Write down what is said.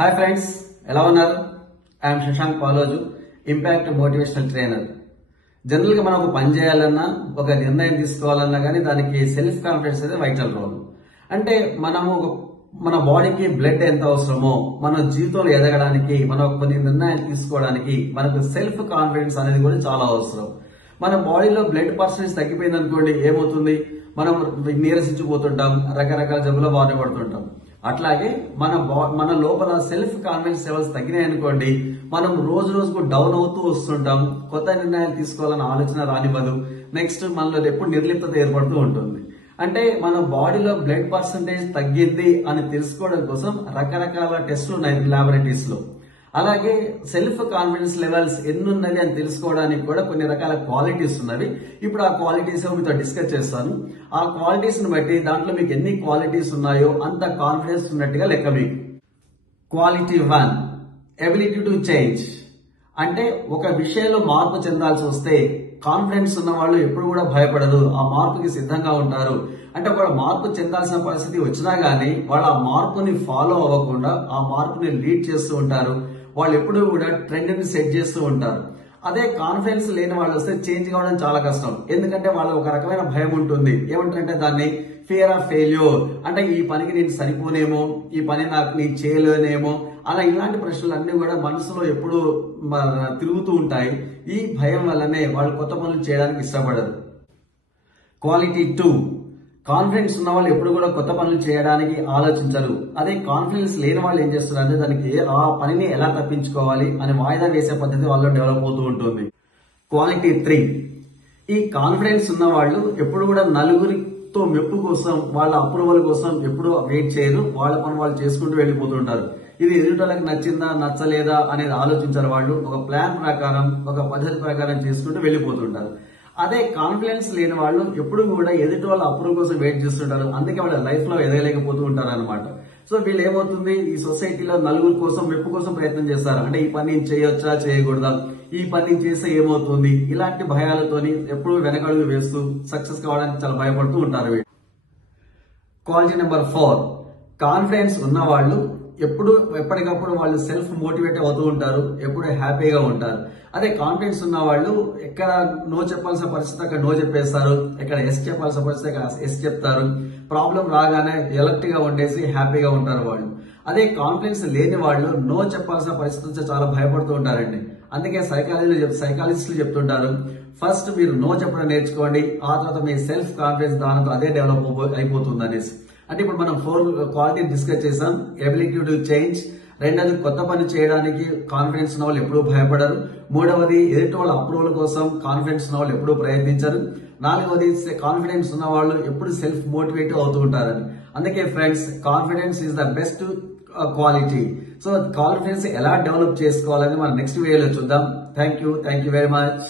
Hi friends, ఎలా ఉన్నారు? I'm Shashank Paloju, impact motivational trainer. General గా మనం ఒక పని చేయాలన్నా, ఒక నిర్ణయం తీసుకోవాలన్నా కానీ దానికి సెల్ఫ్ కాన్ఫిడెన్స్ అనేది వైటల్ రోల్. అంటే మన బాడీకి బ్లడ్ ఎంత అవసరమో, మన జీవితంలో ఎదగడానికి, మనం కొన్ని నిర్ణయాలు తీసుకోవడానికి మనకు సెల్ఫ్ కాన్ఫిడెన్స్ అనేది కూడా చాలా అవసరం. మన బాడీలో బ్లడ్ పర్సెంటేజ్ తగ్గిపోయింది అనుకోండి, ఏమవుతుంది? మనం నీరసించిపోతుంటాం, రకరకాల జబ్బులో బాధపడుతుంటాం. అట్లాగే మన లోపల సెల్ఫ్ కాన్ఫిడెన్స్ లెవెల్స్ తగ్గినాయి అనుకోండి, మనం రోజు రోజుకు డౌన్ అవుతూ వస్తుంటాం. కొత్త నిర్ణయాలు తీసుకోవాలన్న ఆలోచన రానివ్వదు. నెక్స్ట్ మనలో ఎప్పుడు నిర్లిప్తత ఏర్పడుతూ ఉంటుంది. అంటే మన బాడీలో బ్లడ్ పర్సంటేజ్ తగ్గింది అని తెలుసుకోవడం కోసం రకరకాల టెస్టులు ఉన్నాయి ల్యాబొరేటరీస్ లో. అలాగే సెల్ఫ్ కాన్ఫిడెన్స్ లెవెల్స్ ఎన్నున్నవి అని తెలుసుకోవడానికి కూడా కొన్ని రకాల క్వాలిటీస్ ఉన్నవి. ఇప్పుడు ఆ క్వాలిటీస్ మీతో డిస్కస్ చేస్తాను. ఆ క్వాలిటీస్ ని బట్టి దాంట్లో మీకు ఎన్ని క్వాలిటీస్ ఉన్నాయో అంత కాన్ఫిడెన్స్ ఉన్నట్టుగా లెక్క. మీకు క్వాలిటీ 1, ఎబిలిటీ టు చేంజ్. అంటే ఒక విషయంలో మార్పు చెందాల్సి వస్తే కాన్ఫిడెన్స్ ఉన్న వాళ్ళు ఎప్పుడు కూడా భయపడరు, ఆ మార్పుకి సిద్ధంగా ఉంటారు. అంటే ఒకవేళ మార్పు చెందాల్సిన పరిస్థితి వచ్చినా గానీ వాళ్ళు ఆ మార్పుని ఫాలో అవ్వకుండా ఆ మార్పుని లీడ్ చేస్తూ ఉంటారు. వాళ్ళు ఎప్పుడు కూడా ట్రెండ్ ని సెట్ చేస్తూ ఉంటారు. అదే కాన్ఫిడెన్స్ లేని వాళ్ళు వస్తే చేంజ్ కావడం చాలా కష్టం. ఎందుకంటే వాళ్ళ ఒక రకమైన భయం ఉంటుంది. ఏమంటారంటే దాన్ని ఫియర్ ఆఫ్ ఫెయిల్యూర్. అంటే ఈ పనికి నేను సరిపోనేమో, ఈ పని నేను చేయలేనేమో, అలా ఇలాంటి ప్రశ్నలు అన్ని కూడా మనసులో ఎప్పుడు తిరుగుతూ ఉంటాయి. ఈ భయం వల్లనే వాళ్ళు కొత్త పనులు చేయడానికి ఇష్టపడరు. క్వాలిటీ 2, కాన్ఫిడెన్స్ ఉన్న వాళ్ళు ఎప్పుడు కూడా కొత్త పనులు చేయడానికి ఆలోచించరు. అదే కాన్ఫిడెన్స్ లేని వాళ్ళు ఏం చేస్తారు అంటే దానికి ఆ పనిని ఎలా తప్పించుకోవాలి అని వాయిదా వేసే పద్ధతి వాళ్ళు డెవలప్ అవుతూ ఉంటుంది. క్వాలిటీ 3, ఈ కాన్ఫిడెన్స్ ఉన్న వాళ్ళు ఎప్పుడు కూడా నలుగురితో మెప్పు కోసం, వాళ్ళ అప్రూవల్ కోసం ఎప్పుడు వెయిట్ చేయరు. వాళ్ళ పని వాళ్ళు చేసుకుంటూ వెళ్ళిపోతుంటారు. ఇది ఎదుటోళ్ళకి నచ్చిందా నచ్చలేదా అనేది ఆలోచించారు. వాళ్ళు ఒక ప్లాన్ ప్రకారం, ఒక పద్ధతి ప్రకారం చేసుకుంటూ వెళ్ళిపోతుంటారు. అదే కాన్ఫిడెన్స్ లేని వాళ్ళు ఎప్పుడు కూడా ఎదుటి వాళ్ళ అప్రూవ్ కోసం వెయిట్ చేస్తుంటారు. అందుకే వాళ్ళ లైఫ్ లో ఎదగలేకపోతూ ఉంటారు అనమాట. సో వీళ్ళు ఏమవుతుంది, ఈ సొసైటీలో నలుగురు కోసం మెప్పు కోసం ప్రయత్నం చేస్తారు. అంటే ఈ పని చేయొచ్చా చేయకూడదా, ఈ పని చేస్తే ఏమవుతుంది, ఇలాంటి భయాలతోని ఎప్పుడు వెనకడుగు వేస్తూ సక్సెస్ కావడానికి చాలా భయపడుతూ ఉంటారు వీళ్ళు. క్వాలిటీ నెంబర్ 4, కాన్ఫిడెన్స్ ఉన్న వాళ్ళు ఎప్పటికప్పుడు వాళ్ళు సెల్ఫ్ మోటివేట్ అవుతూ ఉంటారు, ఎప్పుడు హ్యాపీగా ఉంటారు. అదే కాన్ఫిడెన్స్ ఉన్న వాళ్ళు ఎక్కడ నో చెప్పాల్సిన పరిస్థితి అక్కడ నో చెప్పేస్తారు, ఎక్కడ ఎస్ చెప్పాల్సిన పరిస్థితి అక్కడ ఎస్ చెప్తారు. ప్రాబ్లం రాగానే ఎలర్ట్ గా ఉండేసి హ్యాపీగా ఉంటారు వాళ్ళు. అదే కాన్ఫిడెన్స్ లేని వాళ్ళు నో చెప్పాల్సిన పరిస్థితి చాలా భయపడుతూ ఉంటారండి. అందుకే సైకాలజిస్టులు చెప్తుంటారు, ఫస్ట్ మీరు నో చెప్పడం నేర్చుకోండి, ఆ తర్వాత మీ సెల్ఫ్ కాన్ఫిడెన్స్ దానితో అదే డెవలప్ అయిపోతుంది అనేసి. అంటే ఇప్పుడు మనం 4 క్వాలిటీ డిస్కస్ చేసాం. ఎబిలిటీ టు చేంజ్, రెండవది కొత్త పని చేయడానికి కాన్ఫిడెన్స్ ఉన్న వాళ్ళు ఎప్పుడూ భయపడరు. మూడవది ఎదుటి వాళ్ళ అప్రూవల్ కోసం కాన్ఫిడెన్స్ ఉన్న వాళ్ళు ఎప్పుడూ ప్రయత్నించరు. నాలుగవది కాన్ఫిడెన్స్ ఉన్న వాళ్ళు ఎప్పుడు సెల్ఫ్ మోటివేటివ్ అవుతూ ఉంటారని. అందుకే friends, confidence is the best quality. So confidence ఎలా డెవలప్ చేసుకోవాలని మనం నెక్స్ట్ వీడియోలో చూద్దాం. Thank you very much.